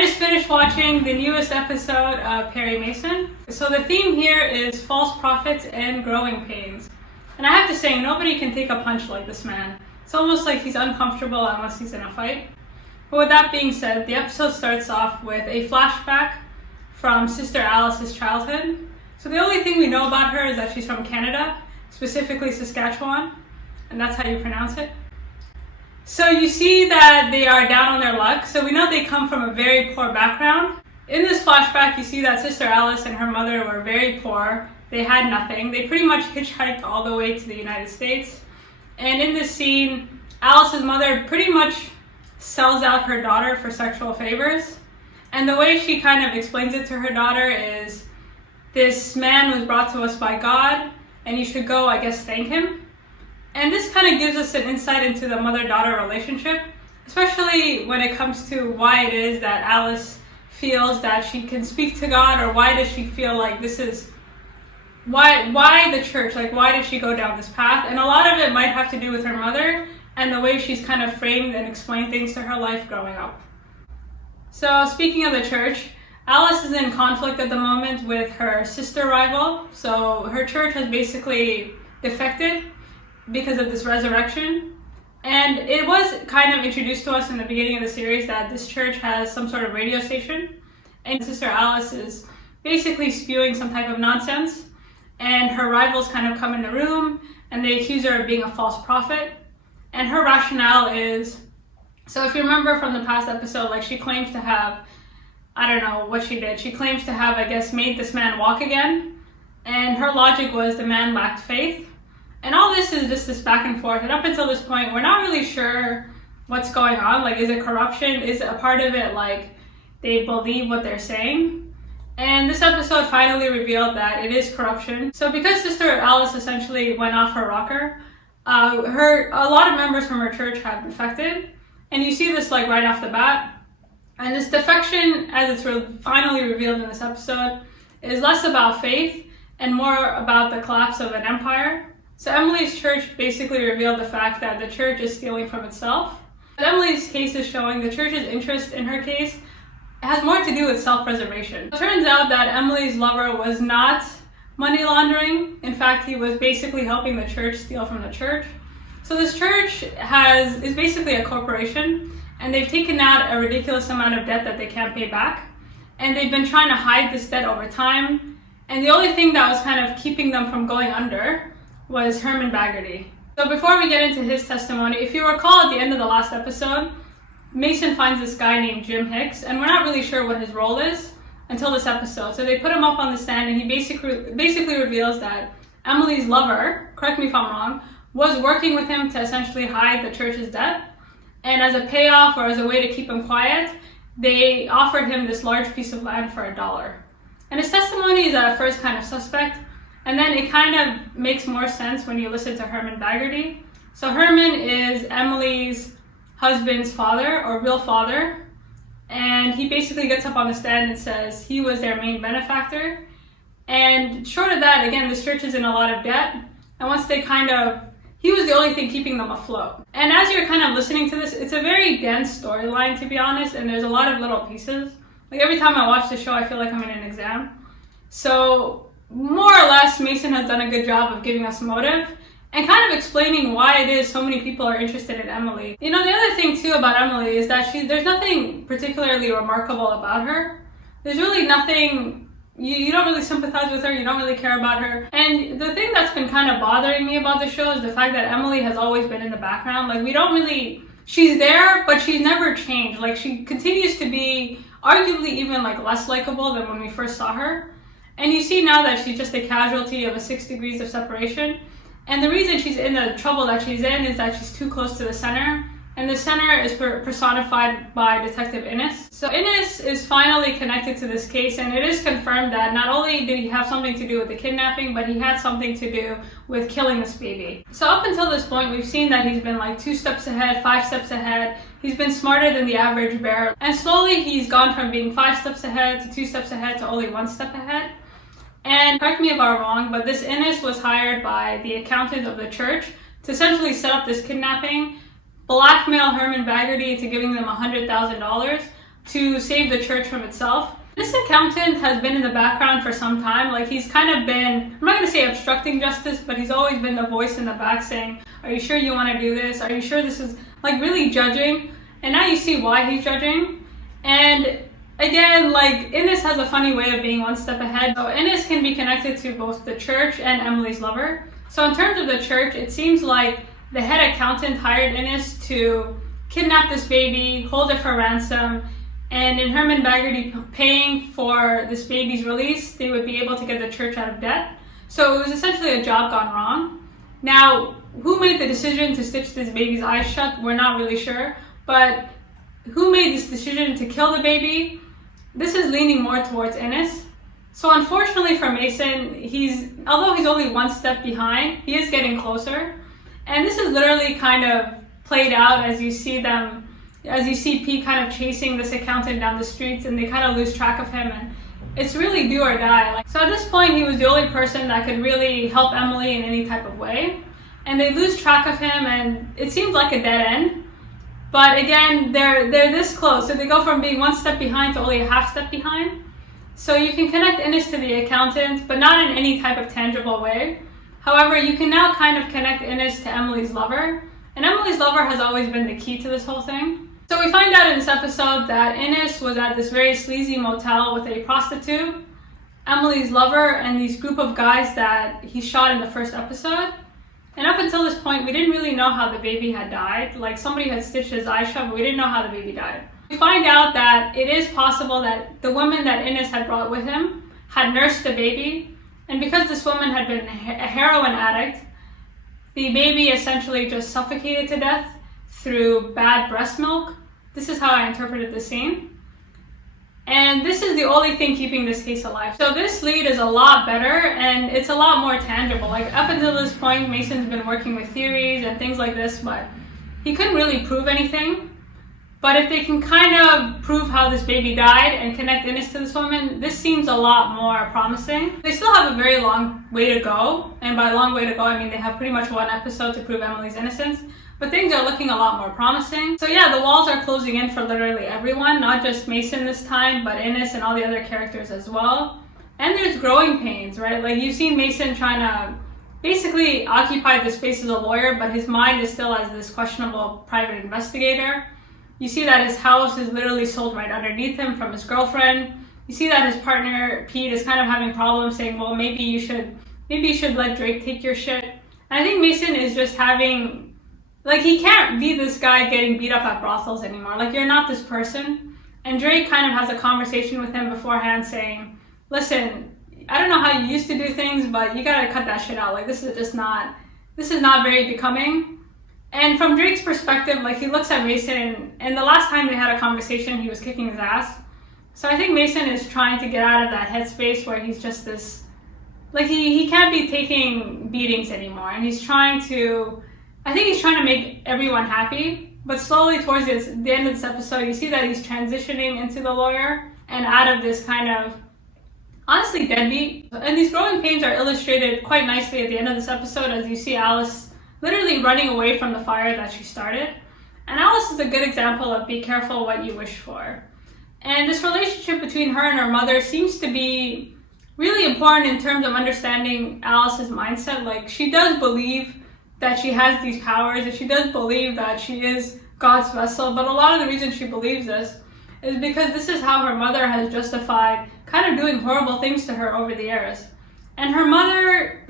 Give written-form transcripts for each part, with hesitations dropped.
I just finished watching the newest episode of Perry Mason. So the theme here is false prophets and growing pains. And I have to say, nobody can take a punch like this man. It's almost like he's uncomfortable unless he's in a fight. But with that being said, the episode starts off with a flashback from Sister Alice's childhood. So the only thing we know about her is that she's from Canada, specifically Saskatchewan, and that's how you pronounce it. So you see that they are down on their luck, so we know they come from a very poor background. In this flashback, you see that Sister Alice and her mother were very poor. They had nothing. They pretty much hitchhiked all the way to the United States. And in this scene, Alice's mother pretty much sells out her daughter for sexual favors. And the way she kind of explains it to her daughter is, this man was brought to us by God, and you should go, I guess, thank him. And this kind of gives us an insight into the mother-daughter relationship, especially when it comes to why it is that Alice feels that she can speak to God, or why does she feel like this is, why the church, like why did she go down this path? And a lot of it might have to do with her mother and the way she's kind of framed and explained things to her life growing up. So speaking of the church, Alice is in conflict at the moment with her sister rival. So her church has basically defected because of this resurrection. And it was kind of introduced to us in the beginning of the series that this church has some sort of radio station. And Sister Alice is basically spewing some type of nonsense. And her rivals kind of come in the room and they accuse her of being a false prophet. And her rationale is, so if you remember from the past episode, like she claims to have, I don't know what she did. She claims to have, I guess, made this man walk again. And her logic was the man lacked faith. And all this is just this back and forth. And up until this point, we're not really sure what's going on. Like, is it corruption? Is a part of it like they believe what they're saying? And this episode finally revealed that it is corruption. So because Sister Alice essentially went off her rocker, a lot of members from her church have defected. And you see this like right off the bat. And this defection, as it's finally revealed in this episode, is less about faith and more about the collapse of an empire. So Emily's church basically revealed the fact that the church is stealing from itself. Emily's case is showing the church's interest in her case has more to do with self-preservation. It turns out that Emily's lover was not money laundering. In fact, he was basically helping the church steal from the church. So this church is basically a corporation, and they've taken out a ridiculous amount of debt that they can't pay back. And they've been trying to hide this debt over time. And the only thing that was kind of keeping them from going under was Herman Baggerty. So before we get into his testimony, if you recall at the end of the last episode, Mason finds this guy named Jim Hicks, and we're not really sure what his role is until this episode. So they put him up on the stand, and he basically reveals that Emily's lover, correct me if I'm wrong, was working with him to essentially hide the church's debt. And as a payoff, or as a way to keep him quiet, they offered him this large piece of land for $1. And his testimony is at first kind of suspect, and then it kind of makes more sense when you listen to Herman Baggerty. So Herman is Emily's husband's father, or real father, and he basically gets up on the stand and says he was their main benefactor. And short of that, again, this church is in a lot of debt, and once they he was the only thing keeping them afloat. And as you're kind of listening to this, it's a very dense storyline, to be honest, and there's a lot of little pieces. Like every time I watch the show, I feel like I'm in an exam. So more or less, Mason has done a good job of giving us motive and kind of explaining why it is so many people are interested in Emily. You know, the other thing too about Emily is that there's nothing particularly remarkable about her. There's really nothing, you don't really sympathize with her, you don't really care about her. And the thing that's been kind of bothering me about the show is the fact that Emily has always been in the background. Like she's there, but she's never changed. Like she continues to be arguably even like less likable than when we first saw her. And you see now that she's just a casualty of a 6 degrees of separation. And the reason she's in the trouble that she's in is that she's too close to the center. And the center is personified by Detective Innis. So Innis is finally connected to this case, and it is confirmed that not only did he have something to do with the kidnapping, but he had something to do with killing this baby. So up until this point, we've seen that he's been like 2 steps ahead, 5 steps ahead. He's been smarter than the average bear. And slowly he's gone from being 5 steps ahead to 2 steps ahead to only 1 step ahead. And correct me if I'm wrong, but this Innis was hired by the accountant of the church to essentially set up this kidnapping, blackmail Herman Baggerty into giving them $100,000, to save the church from itself. This accountant has been in the background for some time. Like, he's kind of been, I'm not going to say obstructing justice, but he's always been the voice in the back saying, are you sure you want to do this? Are you sure this is, like, really judging? And now you see why he's judging. And again, like, Innis has a funny way of being one step ahead. So Innis can be connected to both the church and Emily's lover. So in terms of the church, it seems like the head accountant hired Innis to kidnap this baby, hold it for ransom, and in Herman Baggerty paying for this baby's release, they would be able to get the church out of debt. So it was essentially a job gone wrong. Now, who made the decision to stitch this baby's eyes shut? We're not really sure. But who made this decision to kill the baby? This is leaning more towards Innis. So unfortunately for Mason, although he's only one step behind, he is getting closer. And this is literally kind of played out as you see Pete kind of chasing this accountant down the streets, and they kind of lose track of him, and it's really do or die. So at this point, he was the only person that could really help Emily in any type of way, and they lose track of him, and it seems like a dead end. But again, they're this close, so they go from being one step behind to only a half step behind. So you can connect Innis to the accountant, but not in any type of tangible way. However, you can now kind of connect Innis to Emily's lover, and Emily's lover has always been the key to this whole thing. So we find out in this episode that Innis was at this very sleazy motel with a prostitute, Emily's lover, and these group of guys that he shot in the first episode. And up until this point, we didn't really know how the baby had died. Like, somebody had stitched his eye shut, but we didn't know how the baby died. We find out that it is possible that the woman that Innis had brought with him had nursed the baby. And because this woman had been a heroin addict, the baby essentially just suffocated to death through bad breast milk. This is how I interpreted the scene. And this is the only thing keeping this case alive. So this lead is a lot better, and it's a lot more tangible. Like, up until this point, Mason's been working with theories and things like this, but he couldn't really prove anything. But if they can kind of prove how this baby died and connect Innis to this woman, this seems a lot more promising. They still have a very long way to go, and by long way to go, I mean they have pretty much one episode to prove Emily's innocence. But things are looking a lot more promising. So yeah, the walls are closing in for literally everyone, not just Mason this time, but Innis and all the other characters as well. And there's growing pains, right? Like, you've seen Mason trying to basically occupy the space as a lawyer, but his mind is still as this questionable private investigator. You see that his house is literally sold right underneath him from his girlfriend. You see that his partner, Pete, is kind of having problems saying, well, maybe you should let Drake take your shit. And I think Mason is just having, like, he can't be this guy getting beat up at brothels anymore. Like, you're not this person. And Drake kind of has a conversation with him beforehand saying, listen, I don't know how you used to do things, but you gotta cut that shit out. Like, this is not very becoming. And from Drake's perspective, like, he looks at Mason, and the last time they had a conversation, he was kicking his ass. So I think Mason is trying to get out of that headspace where he's just this, like, he can't be taking beatings anymore. And I think he's trying to make everyone happy, but slowly towards the end of this episode, you see that he's transitioning into the lawyer and out of this kind of, honestly, deadbeat. And these growing pains are illustrated quite nicely at the end of this episode as you see Alice literally running away from the fire that she started. And Alice is a good example of be careful what you wish for. And this relationship between her and her mother seems to be really important in terms of understanding Alice's mindset. Like, she does believe that she has these powers, and she does believe that she is God's vessel, but a lot of the reason she believes this is because this is how her mother has justified kind of doing horrible things to her over the years. And her mother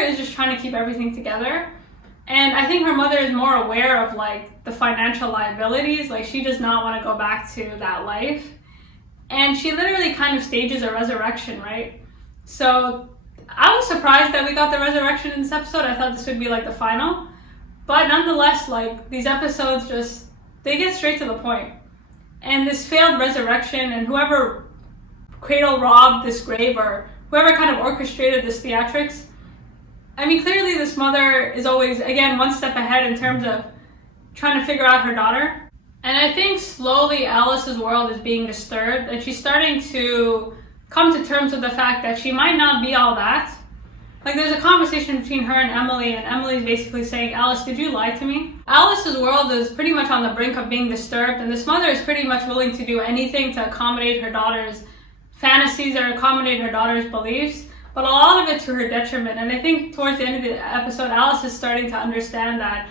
is just trying to keep everything together. And I think her mother is more aware of, like, the financial liabilities. Like, she does not want to go back to that life. And she literally kind of stages a resurrection, right? So I was surprised that we got the resurrection in this episode. I thought this would be like the final. But nonetheless, like, these episodes they get straight to the point. And this failed resurrection, and whoever cradle robbed this grave, or whoever kind of orchestrated this theatrics, I mean, clearly this mother is always, again, one step ahead in terms of trying to figure out her daughter. And I think slowly Alice's world is being disturbed, and she's starting to come to terms with the fact that she might not be all that. Like, there's a conversation between her and Emily's basically saying, Alice, did you lie to me? Alice's world is pretty much on the brink of being disturbed, and this mother is pretty much willing to do anything to accommodate her daughter's fantasies or accommodate her daughter's beliefs, but a lot of it to her detriment. And I think towards the end of the episode, Alice is starting to understand that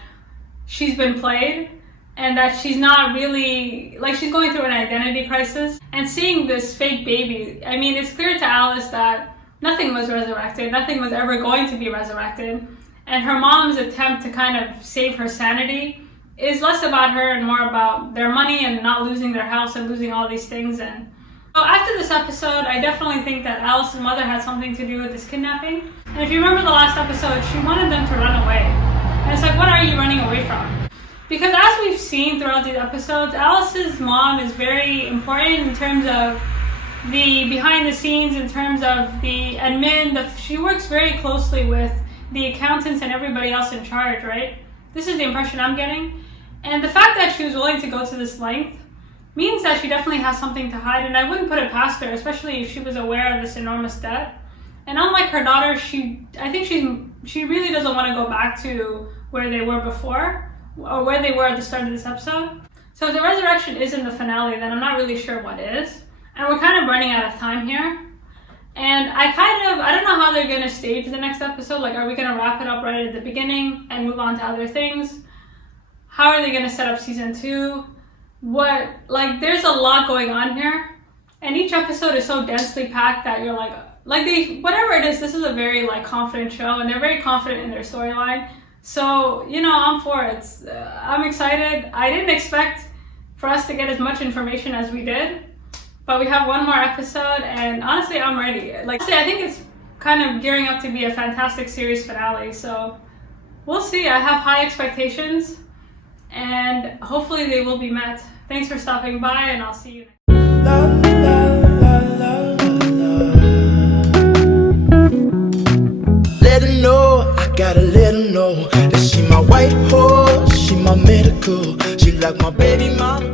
she's been played, and that she's not really, like, she's going through an identity crisis. And seeing this fake baby, I mean, it's clear to Alice that nothing was resurrected, nothing was ever going to be resurrected. And her mom's attempt to kind of save her sanity is less about her and more about their money and not losing their house and losing all these things. And so after this episode, I definitely think that Alice's mother had something to do with this kidnapping. And if you remember the last episode, she wanted them to run away. And it's like, what are you running away from? Because as we've seen throughout these episodes, Alice's mom is very important in terms of the behind the scenes, in terms of the admin. She works very closely with the accountants and everybody else in charge, right? This is the impression I'm getting. And the fact that she was willing to go to this length means that she definitely has something to hide, and I wouldn't put it past her, especially if she was aware of this enormous debt. And unlike her daughter, I think she really doesn't want to go back to where they were before, or where they were at the start of this episode. So if the resurrection isn't the finale, then I'm not really sure what is. And we're kind of running out of time here. And I don't know how they're going to stage the next episode. Like, are we going to wrap it up right at the beginning and move on to other things? How are they going to set up season 2? There's a lot going on here. And each episode is so densely packed that you're whatever it is, this is a very, confident show. And they're very confident in their storyline. So, I'm for it. I'm excited. I didn't expect for us to get as much information as we did. But we have one more episode, and honestly, I'm ready. I think it's kind of gearing up to be a fantastic series finale, so we'll see. I have high expectations, and hopefully they will be met. Thanks for stopping by, and I'll see you next time. Let her know, I gotta let her know that she my white horse, she my medical, she like my baby mama.